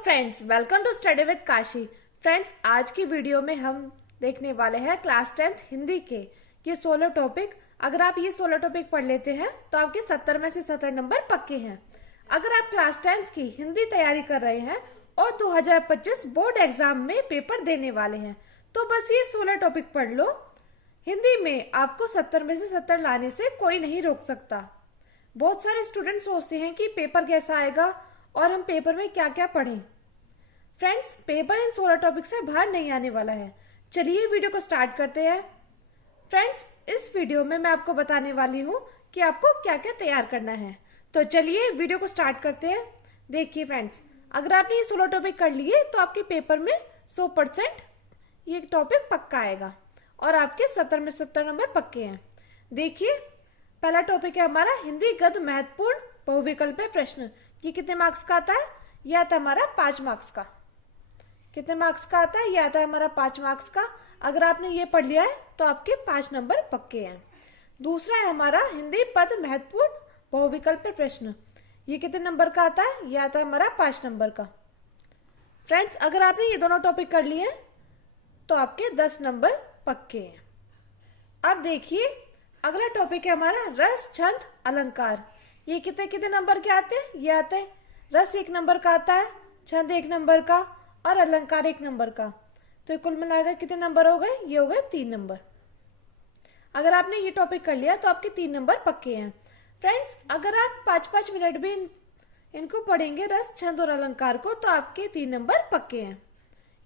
Friends, welcome to study with Kashi. Friends, आज की video में हम देखने वाले हैं क्लास 10th हिंदी के ये 16 टॉपिक। अगर आप ये 16 टॉपिक पढ़ लेते हैं तो आपके 70 में से 70 नंबर पक्के हैं। अगर आप क्लास 10th की हिंदी तैयारी कर रहे हैं और 2025 बोर्ड एग्जाम में पेपर देने वाले हैं तो बस ये 16 टॉपिक पढ़ लो। हिंदी में आपको 70 में से 70 लाने से कोई नहीं रोक सकता। बहुत सारे स्टूडेंट सोचते हैं कि पेपर कैसा आएगा और हम पेपर में क्या क्या पढ़ें। फ्रेंड्स, पेपर इन 16 टॉपिक से बाहर नहीं आने वाला है। चलिए वीडियो को स्टार्ट करते हैं। फ्रेंड्स, इस वीडियो में मैं आपको बताने वाली हूँ कि आपको क्या क्या तैयार करना है। तो चलिए वीडियो को स्टार्ट करते हैं। देखिए फ्रेंड्स, अगर आपने ये 16 टॉपिक कर लिए तो आपके पेपर में 100% ये टॉपिक पक्का आएगा और आपके 70 में 70 नंबर पक्के हैं। देखिए, पहला टॉपिक है हमारा हिंदी गद्य महत्वपूर्ण बहुविकल्पीय प्रश्न। ये कितने मार्क्स का आता है? ये आता है हमारा 5 मार्क्स का। कितने मार्क्स का आता है? ये आता है हमारा 5 मार्क्स का। अगर आपने ये पढ़ लिया है तो आपके 5 नंबर पक्के हैं। दूसरा है हमारा हिंदी पद महत्वपूर्ण बहुविकल्पीय प्रश्न। ये कितने नंबर का आता है? ये आता है हमारा 5 नंबर का। फ्रेंड्स, अगर आपने ये दोनों टॉपिक कर लिए तो आपके 10 नंबर पक्के हैं। अब देखिए, अगला टॉपिक है हमारा रस छंद अलंकार। ये कितने कितने नंबर के आते हैं? ये आते हैं रस 1 नंबर का आता है, छंद 1 नंबर का और अलंकार 1 नंबर का। तो कुल मिलाकर कितने नंबर हो गए? ये हो गए 3 नंबर। अगर आपने ये टॉपिक कर लिया तो आपके 3 नंबर पक्के हैं। फ्रेंड्स, अगर आप 5-5 मिनट भी इनको पढ़ेंगे रस छंद और अलंकार को तो आपके 3 नंबर पक्के हैं।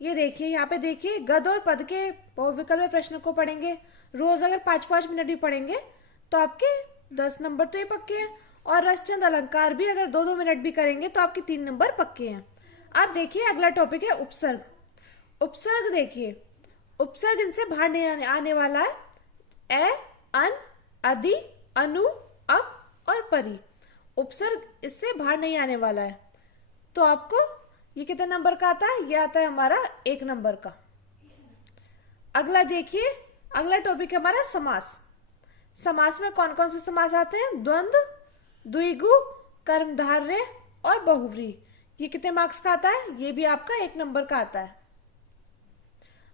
ये देखिए, यहाँ पे देखिए, गद्य और पद के बहुविकल्पीय प्रश्न को पढ़ेंगे रोज। अगर 5-5 मिनट भी पढ़ेंगे तो आपके 10 नंबर तो ये पक्के हैं। और रसचंद अलंकार भी अगर 2-2 मिनट भी करेंगे तो आपके 3 नंबर पक्के हैं। अब देखिए, अगला टॉपिक है उपसर्ग। उपसर्ग देखिए, उपसर्ग इनसे बाहर नहीं आने वाला है। ए, अन, अधि, अनु, अप और परि। उपसर्ग इससे बाहर नहीं आने वाला है। तो आपको ये कितने नंबर का आता है? ये आता है हमारा 1 नंबर का। अगला देखिए, अगला टॉपिक है हमारा समास। समास में कौन कौन से समास आते हैं? द्वंद्व, द्विगु, कर्मधारय और बहुव्रीहि। ये कितने मार्क्स का आता है? ये भी आपका 1 नंबर का आता है।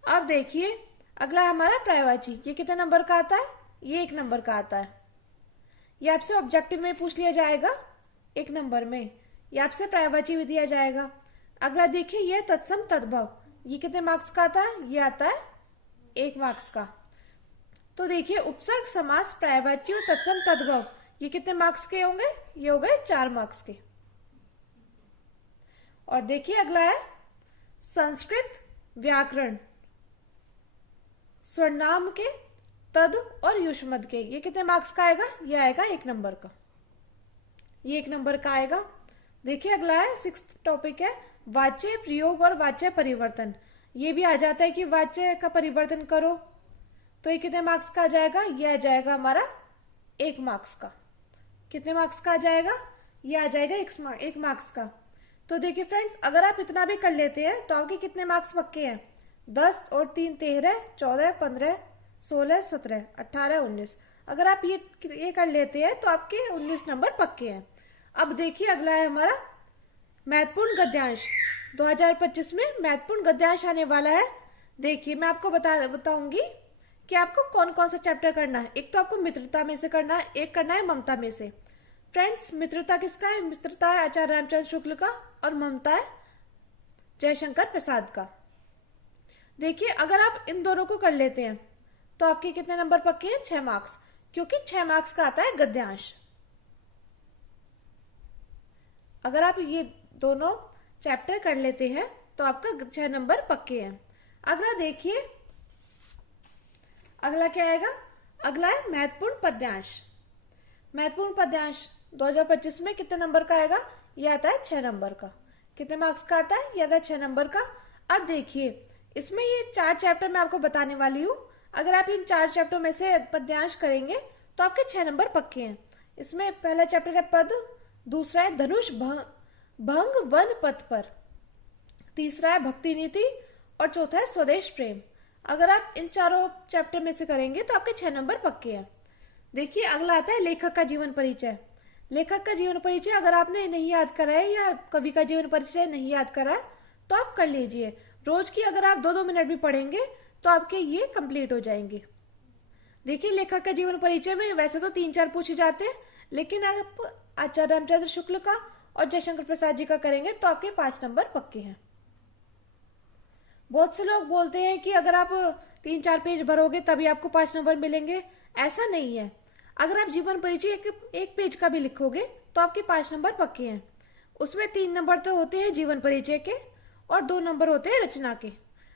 अब देखिए, अगला हमारा पर्यायवाची। ये कितने नंबर का आता है? ये 1 नंबर का आता है। ये आपसे ऑब्जेक्टिव में पूछ लिया जाएगा 1 नंबर में। ये आपसे पर्यायवाची भी दिया जाएगा। अगला देखिए, ये तत्सम तद्भव। ये कितने मार्क्स का आता है? ये आता है 1 मार्क्स का। तो देखिए, उपसर्ग, समास, पर्यायवाची और तत्सम तद्भव ये कितने मार्क्स के होंगे? ये हो गए 4 मार्क्स के। और देखिए, अगला है संस्कृत व्याकरण। स्वरनाम के, तद और युष्मद के। ये कितने मार्क्स का आएगा? ये आएगा 1 नंबर का। ये 1 नंबर का आएगा। देखिए, अगला है 6th टॉपिक है वाच्य प्रयोग और वाच्य परिवर्तन। ये भी आ जाता है कि वाच्य का परिवर्तन करो। तो ये कितने मार्क्स का आ जाएगा? ये आ जाएगा हमारा 1 मार्क्स का। कितने मार्क्स का आ जाएगा? ये आ जाएगा 1 मार्क्स का। तो देखिए फ्रेंड्स, अगर आप इतना भी कर लेते हैं तो आपके कितने मार्क्स पक्के हैं? 10 और 3 13, 14, 15, 16, 17, 18, 19। अगर आप ये कर लेते हैं तो आपके 19 नंबर पक्के हैं। अब देखिए, अगला है हमारा महत्वपूर्ण गद्यांश। 2025 में महत्वपूर्ण गद्यांश आने वाला है। देखिए, मैं आपको बताऊंगी कि आपको कौन कौन सा चैप्टर करना है। एक तो आपको मित्रता में से करना है, एक करना है ममता में से। फ्रेंड्स, मित्रता किसका है? मित्रता है आचार्य रामचंद्र शुक्ल का और ममता है जयशंकर प्रसाद का। देखिए, अगर आप इन दोनों को कर लेते हैं तो आपके कितने नंबर पक्के हैं? 6 मार्क्स, क्योंकि 6 मार्क्स का आता है गद्यांश। अगर आप ये दोनों चैप्टर कर लेते हैं तो आपका 6 नंबर पक्के हैं। अगला देखिए, अगला क्या आएगा? अगला है महत्वपूर्ण पद्यांश। महत्वपूर्ण पद्यांश 2025 में कितने नंबर का आएगा? ये आता है 6 नंबर का। कितने मार्क्स का आता है? ये आता है 6 नंबर का। अब देखिए, इसमें ये 4 चैप्टर मैं आपको बताने वाली हूँ। अगर आप इन 4 चैप्टर में से पद्यांश करेंगे तो आपके 6 नंबर पक्के हैं। इसमें पहला चैप्टर है पद, दूसरा है धनुष भंग वन पथ पर, तीसरा है भक्ति नीति और चौथा है स्वदेश प्रेम। अगर आप इन चारों चैप्टर में से करेंगे तो आपके 6 नंबर पक्के हैं। देखिए, अगला आता है लेखक का जीवन परिचय। लेखक का जीवन परिचय अगर आपने नहीं याद करा है या कवि का जीवन परिचय नहीं याद करा है तो आप कर लीजिए। रोज की अगर आप 2-2 मिनट भी पढ़ेंगे तो आपके ये कंप्लीट हो जाएंगे। देखिए, लेखक का जीवन परिचय में वैसे तो 3-4 पूछे जाते हैं, लेकिन आप आचार्य रामचंद्र शुक्ल का और जयशंकर प्रसाद जी का करेंगे तो आपके 5 नंबर पक्के हैं। बहुत से लोग बोलते हैं कि अगर आप 3-4 पेज भरोगे तभी आपको 5 नंबर मिलेंगे। ऐसा नहीं है। अगर आप जीवन परिचय एक पेज का भी लिखोगे तो आपके 5 नंबर पक्के हैं। उसमें 3 नंबर तो होते हैं जीवन परिचय के और 2 नंबर होते हैं रचना के।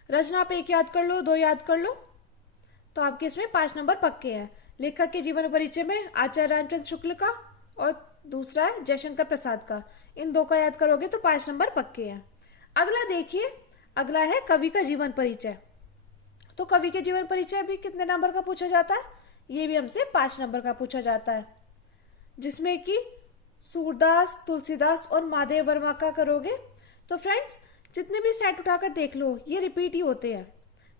रचना पे 1 याद कर लो, 2 याद कर लो, तो आपके इसमें 5 नंबर पक्के हैं। लेखक के जीवन परिचय में आचार्य रामचंद्र शुक्ल का और दूसरा है जयशंकर प्रसाद का। इन 2 का याद करोगे तो 5 नंबर पक्के हैं। अगला देखिए, अगला है कवि का जीवन परिचय। तो कवि के जीवन परिचय भी कितने नंबर का पूछा जाता है? ये भी हमसे 5 नंबर का पूछा जाता है, जिसमें कि सूरदास, तुलसीदास और महादेव वर्मा का करोगे तो फ्रेंड्स जितने भी सेट उठाकर देख लो ये रिपीट ही होते हैं।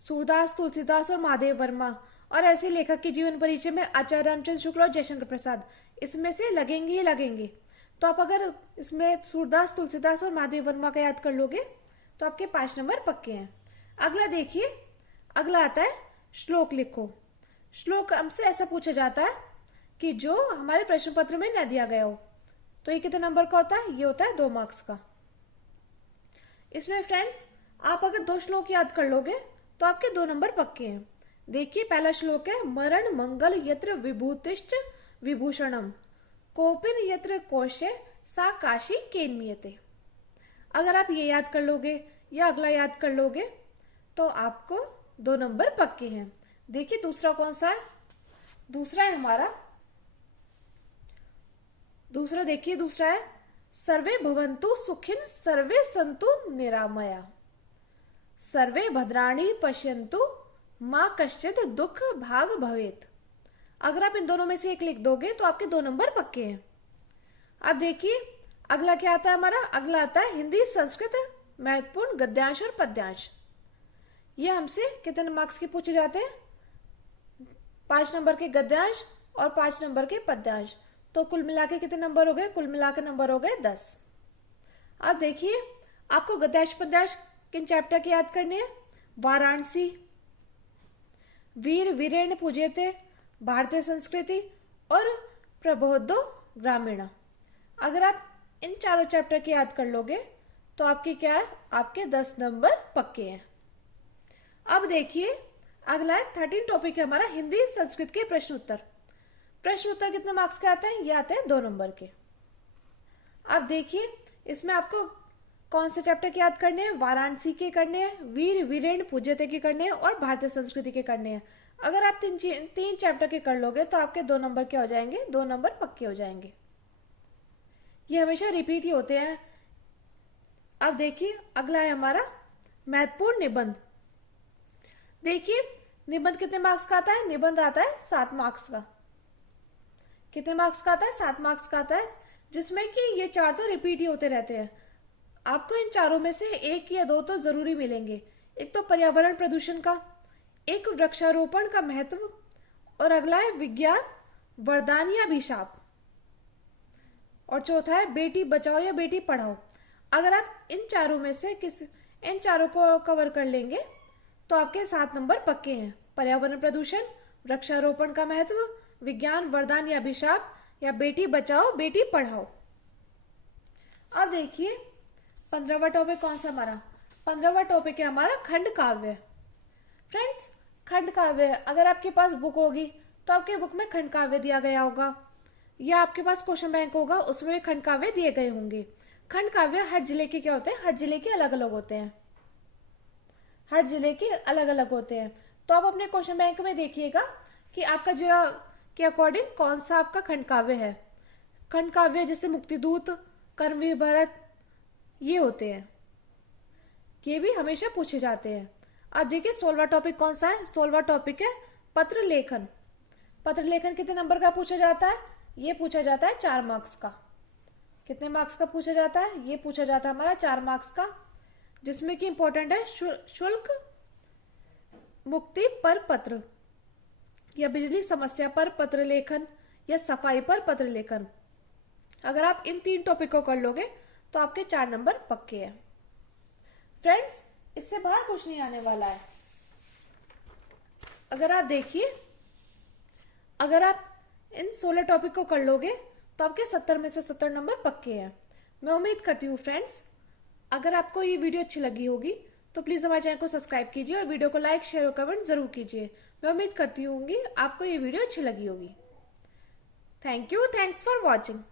सूरदास, तुलसीदास और महादेव वर्मा। और ऐसे लेखक के जीवन परिचय में आचार्य रामचंद्र शुक्ल और जयशंकर प्रसाद, इसमें से लगेंगे ही लगेंगे। तो आप अगर इसमें सूरदास, तुलसीदास और महादेव वर्मा का याद कर लोगे तो आपके 5 नंबर पक्के हैं। अगला देखिए, अगला आता है श्लोक लिखो। श्लोक हमसे ऐसा पूछा जाता है कि जो हमारे प्रश्न पत्र में न दिया गया हो। तो ये कितने नंबर का होता है? ये होता है 2 मार्क्स का। इसमें फ्रेंड्स आप अगर 2 श्लोक याद कर लोगे तो आपके 2 नंबर पक्के हैं। देखिए, पहला श्लोक है मरण मंगल यत्र विभूतिश्च विभूषणम कोपिन यत्र कोशे सा काशी केन्मियते। अगर आप ये याद कर लोगे या अगला याद कर लोगे तो आपको 2 नंबर पक्के हैं। देखिए दूसरा कौन सा है? दूसरा है हमारा, दूसरा देखिए, दूसरा है सर्वे भवन्तु सुखिन सर्वे सन्तु निरामया सर्वे भद्राणि पश्यन्तु मां कश्चित् दुख भाग भवेत। अगर आप इन दोनों में से एक लिख दोगे तो आपके 2 नंबर पक्के हैं। अब देखिए अगला क्या आता है हमारा? अगला आता है हिंदी संस्कृत महत्वपूर्ण गद्यांश और पद्यांश। ये हमसे कितने मार्क्स के पूछे जाते हैं? 5 नंबर के गद्यांश और 5 नंबर के पद्यांश। तो कुल मिला के कितने नंबर हो गए? कुल मिला के नंबर हो गए 10। अब देखिए आपको गद्यांश पद्यांश किन चैप्टर के याद करने हैं? वाराणसी, वीर वीरेण पूजेते, भारतीय संस्कृति और प्रबोधो ग्रामीण। अगर आप इन चारों चैप्टर के याद कर लोगे तो आपके क्या है? आपके 10 नंबर पक्के हैं। अब देखिए अगला है 13 टॉपिक है हमारा हिंदी संस्कृत के प्रश्न उत्तर। प्रश्न उत्तर कितने मार्क्स के आते हैं? ये आते हैं 2 नंबर के। अब देखिए इसमें आपको कौन से चैप्टर के याद करने हैं? वाराणसी के करने हैं, वीर वीरेण पूज्यते के करने हैं और भारतीय संस्कृति के करने हैं। अगर आप 3 चैप्टर के कर लोगे तो आपके 2 नंबर क्या हो जाएंगे? 2 नंबर पक्के हो जाएंगे। ये हमेशा रिपीट ही होते हैं। अब देखिए अगला है हमारा महत्वपूर्ण निबंध। देखिए निबंध कितने मार्क्स का आता है? निबंध आता है 7 मार्क्स का। कितने मार्क्स का आता है? 7 मार्क्स का आता है, जिसमें कि ये 4 तो रिपीट ही होते रहते हैं। आपको इन चारों में से 1 या 2 तो जरूरी मिलेंगे। एक तो पर्यावरण प्रदूषण का, एक वृक्षारोपण का महत्व और अगला है विज्ञान वरदान या अभिशाप, और चौथा है बेटी बचाओ या बेटी पढ़ाओ। अगर आप इन चारों में से इन चारों को कवर कर लेंगे तो आपके 7 नंबर पक्के हैं। पर्यावरण प्रदूषण, वृक्षारोपण का महत्व, विज्ञान वरदान या अभिशाप या बेटी बचाओ बेटी पढ़ाओ। अब देखिए 15वां टॉपिक कौन सा हमारा? 15वां टॉपिक है हमारा खंड काव्य। फ्रेंड्स खंड काव्य, अगर आपके पास बुक होगी तो आपके बुक में खंड काव्य दिया गया होगा या आपके पास क्वेश्चन बैंक होगा, उसमें भी खंड काव्य दिए गए होंगे। खंड काव्य हर जिले के क्या होते हैं? हर जिले के अलग अलग होते हैं। हर जिले के अलग अलग होते हैं। तो आप अपने क्वेश्चन बैंक में देखिएगा कि आपका जिला के अकॉर्डिंग कौन सा आपका खंड काव्य है। खंड काव्य जैसे मुक्तिदूत, कर्मवीर भरत, ये होते हैं, ये भी हमेशा पूछे जाते हैं। अब देखिए 16वां टॉपिक कौन सा है? 16वां टॉपिक है पत्र लेखन। पत्र लेखन कितने नंबर का पूछा जाता है? ये पूछा जाता है 4 मार्क्स का। कितने मार्क्स का पूछा जाता है? ये पूछा जाता है हमारा 4 मार्क्स का, जिसमें कि इंपॉर्टेंट है शुल्क मुक्ति पर पत्र या बिजली समस्या पर पत्र लेखन या सफाई पर पत्र लेखन। अगर आप इन 3 टॉपिक को कर लोगे तो आपके 4 नंबर पक्के हैं। फ्रेंड्स, इससे बाहर कुछ नहीं आने वाला है। अगर आप देखिए, अगर आप इन 16 टॉपिक को कर लोगे तो आपके 70 में से 70 नंबर पक्के हैं। मैं उम्मीद करती हूँ फ्रेंड्स, अगर आपको ये वीडियो अच्छी लगी होगी तो प्लीज़ हमारे चैनल को सब्सक्राइब कीजिए और वीडियो को लाइक, शेयर और कमेंट जरूर कीजिए। मैं उम्मीद करती हूँ आपको ये वीडियो अच्छी लगी होगी। Thank you, thanks for watching.